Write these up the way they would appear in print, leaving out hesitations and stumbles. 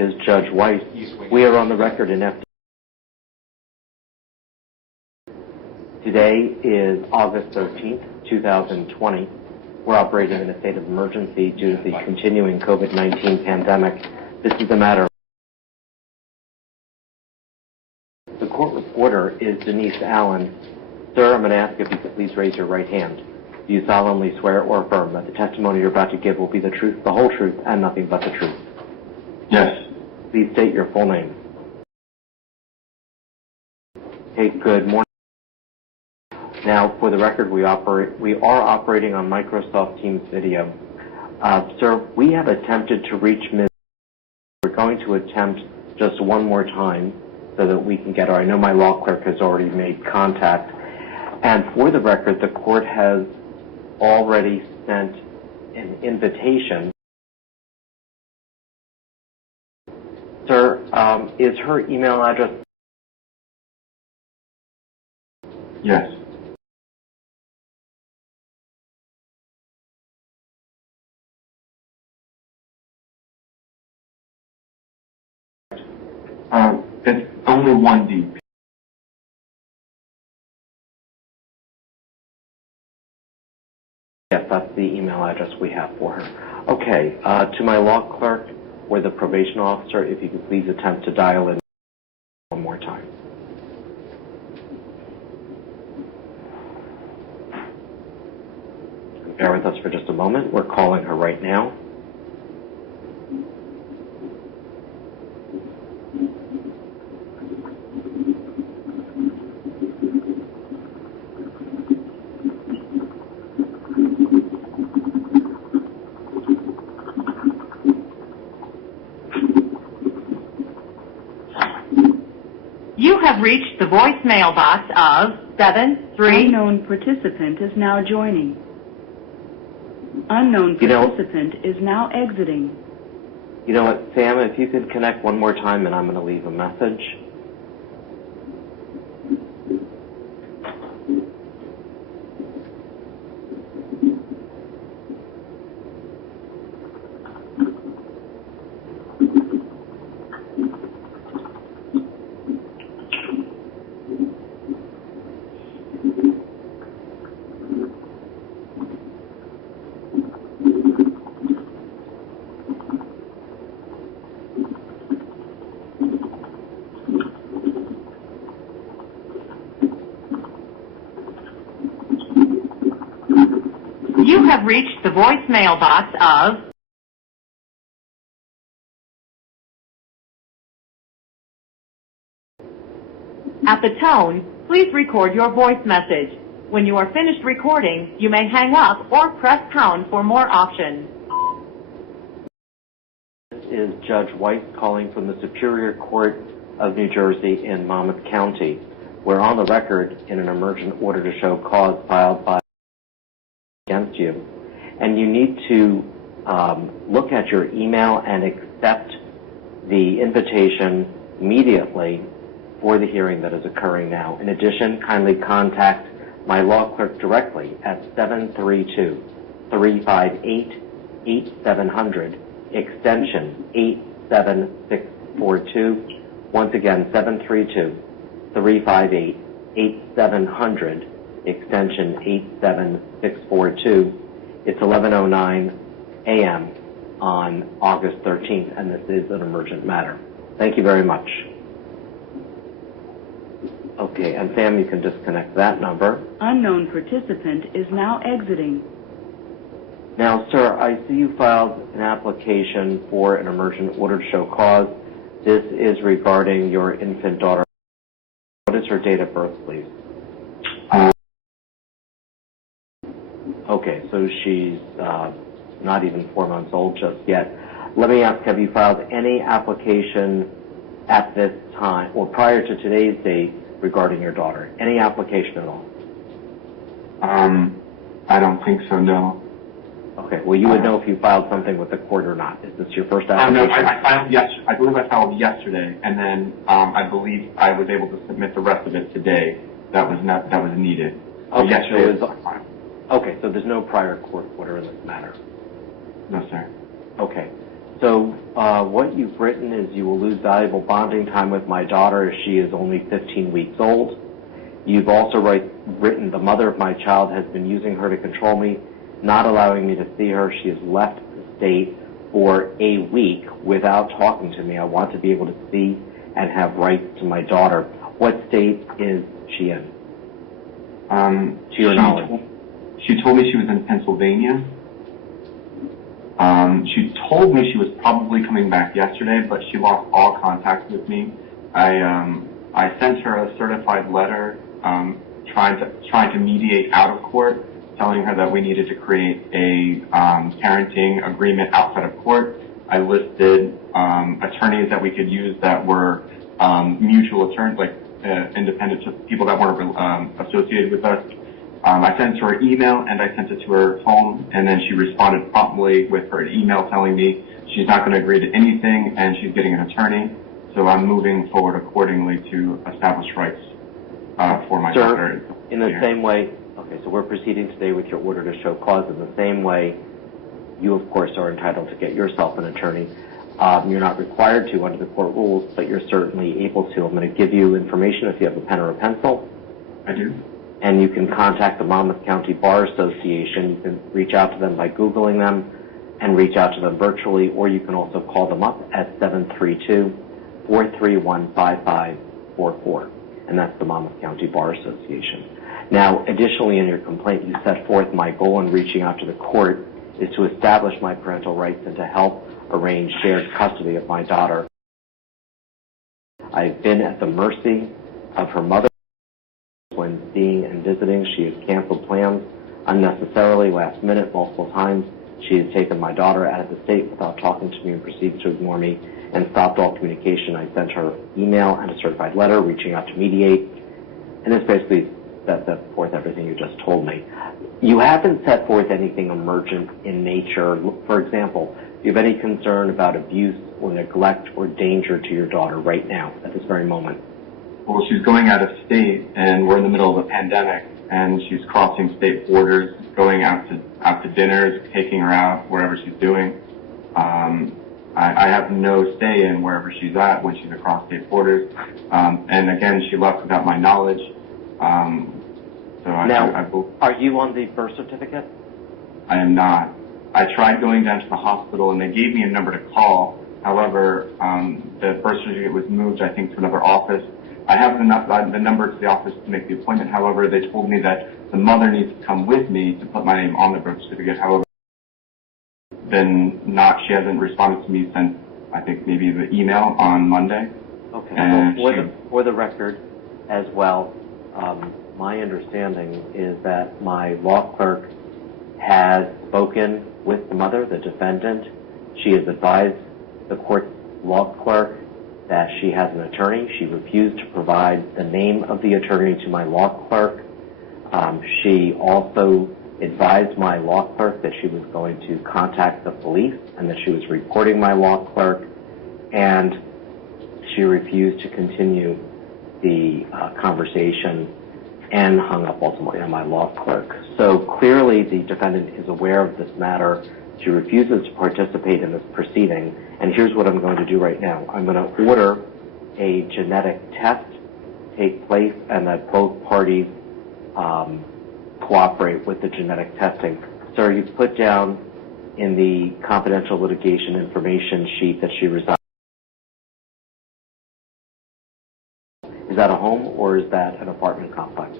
is Judge Weise. We are on the record in FTA. Today is August 13th, 2020. We're operating in a state of emergency due to the continuing COVID-19 pandemic. This is a matter. The court reporter is Denise Allen. Sir, I'm going to ask if you could please raise your right hand. Do you solemnly swear or affirm that the testimony you're about to give will be the truth, the whole truth, and nothing but the truth? Yes. Please state your full name. Okay, good morning. Now, for the record, we are operating on Microsoft Teams video. Sir, we have attempted to reach Ms. We're going to attempt just one more time so that we can get her. I know my law clerk has already made contact. And for the record, the court has already sent an invitation. Sir, is her email address? Yes. It's only one D. Yes, that's the email address we have for her. Okay, to my law clerk or the probation officer, if you could please attempt to dial in one more time. Bear with us for just a moment. We're calling her right now. You have reached the voicemail box of 73. Unknown participant is now joining. Unknown participant is now exiting. You know what, Sam, if you could connect one more time and I'm going to leave a message. You have reached the voicemail box of... At the tone, please record your voice message. When you are finished recording, you may hang up or press pound for more options. This is Judge Weise calling from the Superior Court of New Jersey in Monmouth County. We're on the record in an emergent order to show cause filed by against you, and you need to look at your email and accept the invitation immediately for the hearing that is occurring now. In addition, kindly contact my law clerk directly at 732-358-8700, extension 87642. Once again, 732-358-8700, extension 87642. It's 11:09 a.m. on August 13th, and this is an emergent matter. Thank you very much. Okay, and Sam, you can disconnect that number. Unknown participant is now exiting. Now, sir, I see you filed an application for an emergent order to show cause. This is regarding your infant daughter. What is her date of birth, please? Okay, so she's not even 4 months old just yet. Let me ask, have you filed any application at this time or prior to today's date regarding your daughter? Any application at all? I don't think so, no. Okay, well, you would know if you filed something with the court or not. Is this your first application? No, I filed yesterday. I believe I filed yesterday, and then I believe I was able to submit the rest of it today. That was needed. Okay, yesterday so okay, so there's no prior court order in this matter. No, sir. Okay, So what you've written is you will lose valuable bonding time with my daughter as she is only 15 weeks old. You've also written the mother of my child has been using her to control me, not allowing me to see her. She has left the state for a week without talking to me. I want to be able to see and have rights to my daughter. What state is she in? To your knowledge. She told me she was in Pennsylvania. She told me she was probably coming back yesterday, but she lost all contact with me. I sent her a certified letter trying to mediate out of court, telling her that we needed to create a parenting agreement outside of court. I listed attorneys that we could use that were mutual attorneys, like independent people that weren't associated with us. I sent her an email and I sent it to her phone, and then she responded promptly with her email telling me she's not going to agree to anything and she's getting an attorney. So I'm moving forward accordingly to establish rights for my daughter. In the same way, okay, so we're proceeding today with your order to show cause. In the same way, you of course are entitled to get yourself an attorney. You're not required to under the court rules, but you're certainly able to. I'm going to give you information if you have a pen or a pencil. I do. And you can contact the Monmouth County Bar Association. You can reach out to them by Googling them and reach out to them virtually, or you can also call them up at 732-431-5544. And that's the Monmouth County Bar Association. Now, additionally, in your complaint, you set forth my goal in reaching out to the court is to establish my parental rights and to help arrange shared custody of my daughter. I've been at the mercy of her mother when seeing and visiting. She has canceled plans unnecessarily, last minute, multiple times. She has taken my daughter out of the state without talking to me and proceeds to ignore me and stopped all communication. I sent her email and a certified letter reaching out to mediate, and this basically sets forth everything you just told me. You haven't set forth anything emergent in nature. For example, do you have any concern about abuse or neglect or danger to your daughter right now, at this very moment? Well, she's going out of state, and we're in the middle of a pandemic, and she's crossing state borders, going out to dinners, taking her out wherever she's doing. I have no say in wherever she's at when she's across state borders. And again, she left without my knowledge. Are you on the birth certificate? I am not. I tried going down to the hospital, and they gave me a number to call. However, the birth certificate was moved, I think, to another office. I have the number to the office to make the appointment. However, they told me that the mother needs to come with me to put my name on the birth certificate. However, she hasn't responded to me since, I think, maybe the email on Monday. Okay. Well, for the record as well, my understanding is that my law clerk has spoken with the mother, the defendant. She has advised the court law clerk that she has an attorney. She refused to provide the name of the attorney to my law clerk. She also advised my law clerk that she was going to contact the police and that she was reporting my law clerk, and she refused to continue the conversation and hung up ultimately on my law clerk. So clearly the defendant is aware of this matter. She refuses to participate in this proceeding, and here's what I'm going to do right now. I'm going to order a genetic test take place and that both parties cooperate with the genetic testing. Sir, you put down in the confidential litigation information sheet that she resides. Is that a home or is that an apartment complex?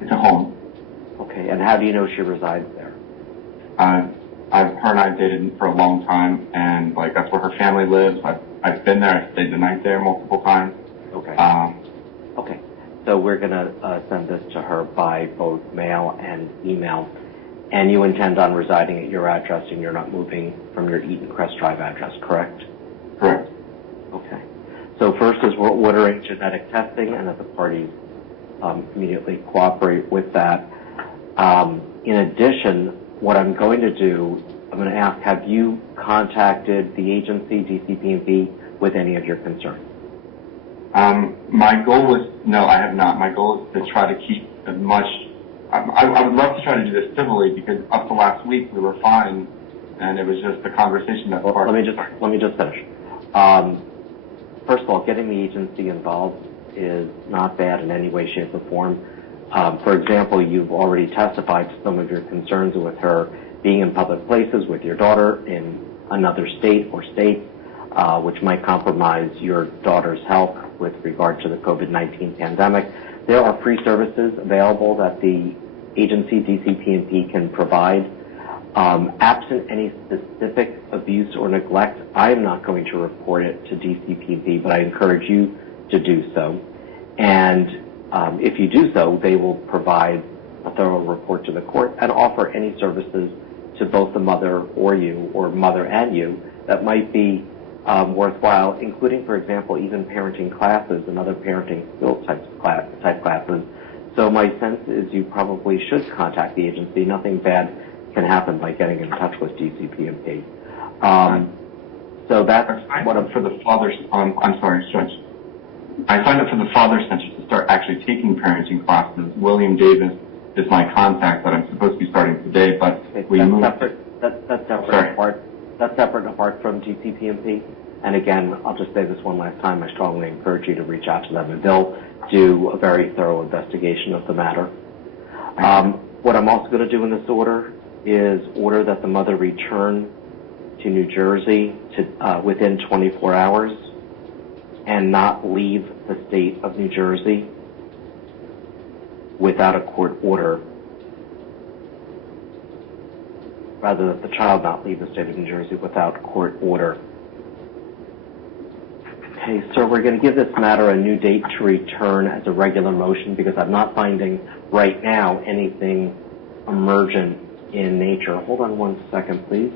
It's a home. Okay, and how do you know she resides there? Her and I dated for a long time, and that's where her family lives. I've been there. I've stayed the night there multiple times. Okay. Okay. So we're going to send this to her by both mail and email. And you intend on residing at your address and you're not moving from your Eaton Crest Drive address, correct? Correct. Okay. So first is we're ordering genetic testing and that the parties immediately cooperate with that. In addition, what I'm going to do, I'm going to ask, have you contacted the agency, DCP&P, with any of your concerns? My goal was, no, I have not. My goal is to try to keep as much, I would love to try to do this civilly because up to last week we were fine and it was just a conversation that sparked. Let me just finish. First of all, getting the agency involved is not bad in any way, shape, or form. For example, you've already testified to some of your concerns with her being in public places with your daughter in another state or states, which might compromise your daughter's health with regard to the COVID-19 pandemic. There are free services available that the agency, DCP&P, can provide. Absent any specific abuse or neglect, I am not going to report it to DCP&P, but I encourage you to do so. And if you do so, they will provide a thorough report to the court and offer any services to both the mother or you, or mother and you, that might be worthwhile, including, for example, even parenting classes and other parenting skill type classes. So my sense is you probably should contact the agency. Nothing bad can happen by getting in touch with DCP&P. So that's what I'm for the father's. I'm sorry, Judge. I signed up for the Father Center to start actually taking parenting classes. William Davis is my contact that I'm supposed to be starting today, but we moved. That's separate and apart from DCP&P. And again, I'll just say this one last time. I strongly encourage you to reach out to them, and they'll do a very thorough investigation of the matter. What I'm also going to do in this order is order that the mother return to New Jersey within 24 hours and not leave the state of New Jersey without a court order. Rather, that the child not leave the state of New Jersey without court order. Okay, sir, we're going to give this matter a new date to return as a regular motion because I'm not finding right now anything emergent in nature. Hold on one second, please.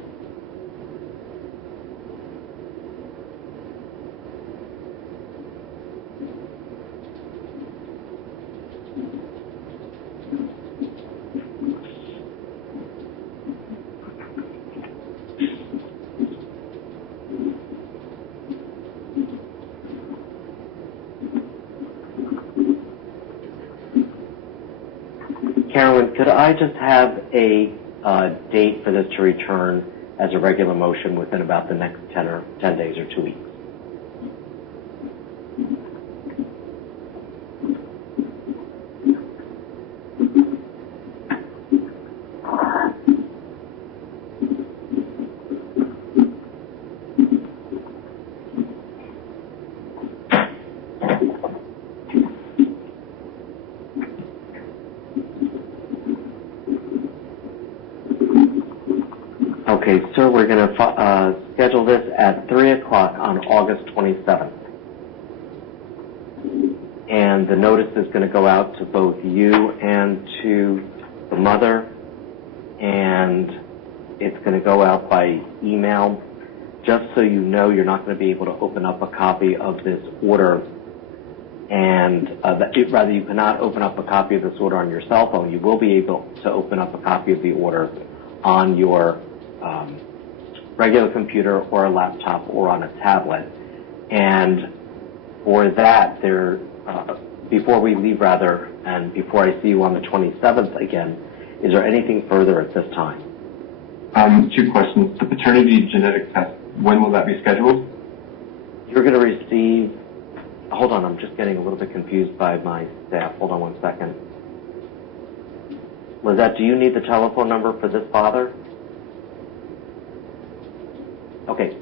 Carolyn, could I just have a date for this to return as a regular motion within about the next 10 days or 2 weeks? Okay, sir, we're going to schedule this at 3 o'clock on August 27th. And the notice is going to go out to both you and to the mother, and it's going to go out by email. Just so you know, you're not going to be able to open up a copy of this order, and rather you cannot open up a copy of this order on your cell phone. You will be able to open up a copy of the order on your regular computer or a laptop or on a tablet. And for that, before we leave, and before I see you on the 27th again, is there anything further at this time? 2 questions. The paternity genetic test, when will that be scheduled? You're going to receive, hold on, I'm just getting a little bit confused by my staff. Hold on one second. Lizette, do you need the telephone number for this father? Okay.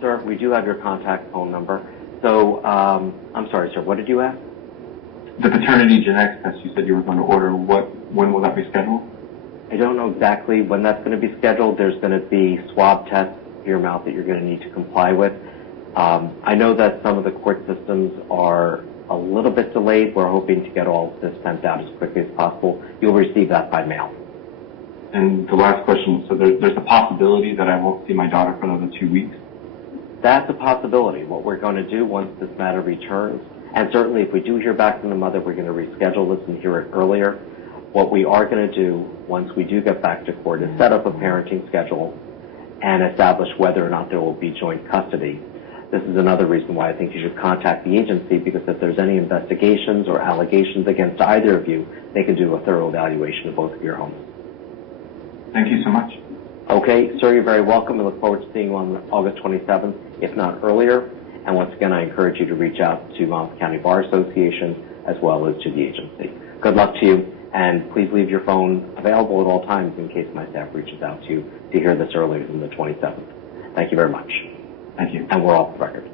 Sir, we do have your contact phone number. So, I'm sorry, sir, what did you ask? The paternity genetics test you said you were going to order, when will that be scheduled? I don't know exactly when that's going to be scheduled. There's going to be swab tests to your mouth that you're going to need to comply with. I know that some of the court systems are a little bit delayed. We're hoping to get all of this sent out as quickly as possible. You'll receive that by mail. And the last question, so there's a possibility that I won't see my daughter for another 2 weeks? That's a possibility. What we're going to do once this matter returns, and certainly if we do hear back from the mother, we're going to reschedule this and hear it earlier. What we are going to do once we do get back to court is set up a parenting schedule and establish whether or not there will be joint custody. This is another reason why I think you should contact the agency, because if there's any investigations or allegations against either of you, they can do a thorough evaluation of both of your homes. Thank you so much. Okay, sir, you're very welcome. I look forward to seeing you on August 27th, if not earlier. And once again, I encourage you to reach out to Monmouth County Bar Association as well as to the agency. Good luck to you, and please leave your phone available at all times in case my staff reaches out to you to hear this earlier than the 27th. Thank you very much. Thank you. And we're off the record.